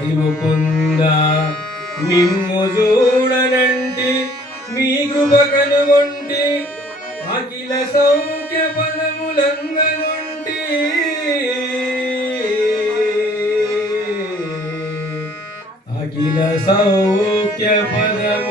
హరి ముకుంద మిమ్ము చూడనంటి మీ కృప కనుగొంటి అఖిల సౌఖ్య పదములంగనుంటి. అఖిల సౌఖ్య పదము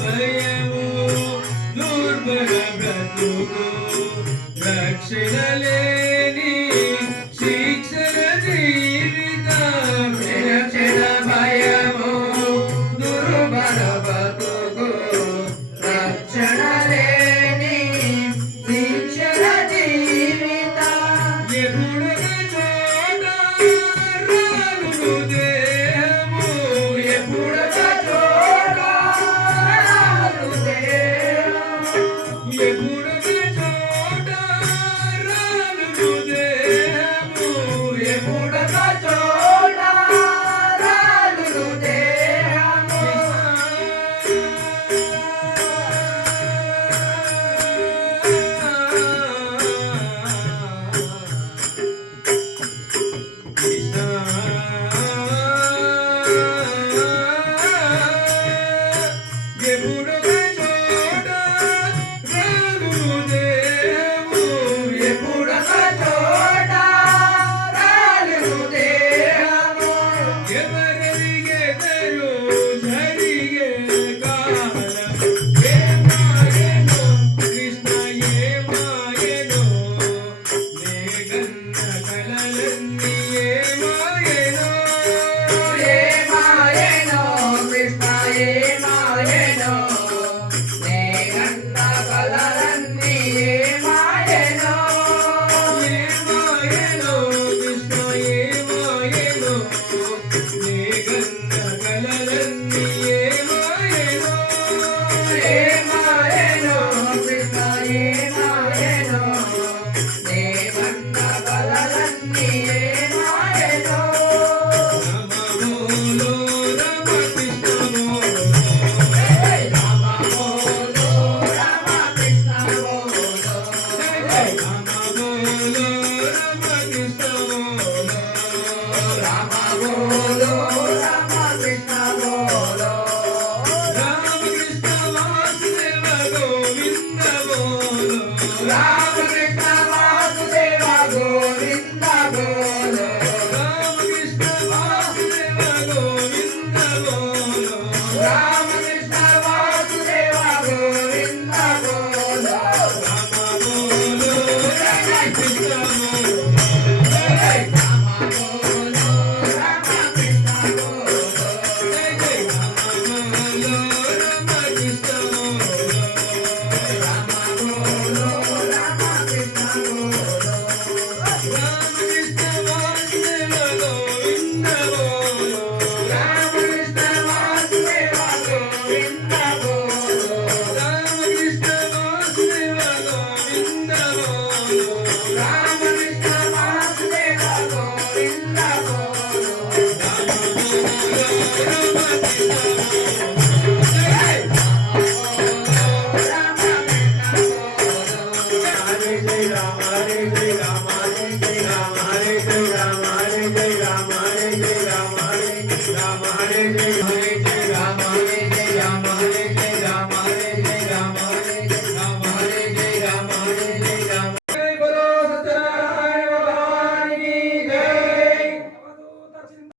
భయము దుర్భర బ్రతుకు రక్షణలే Lá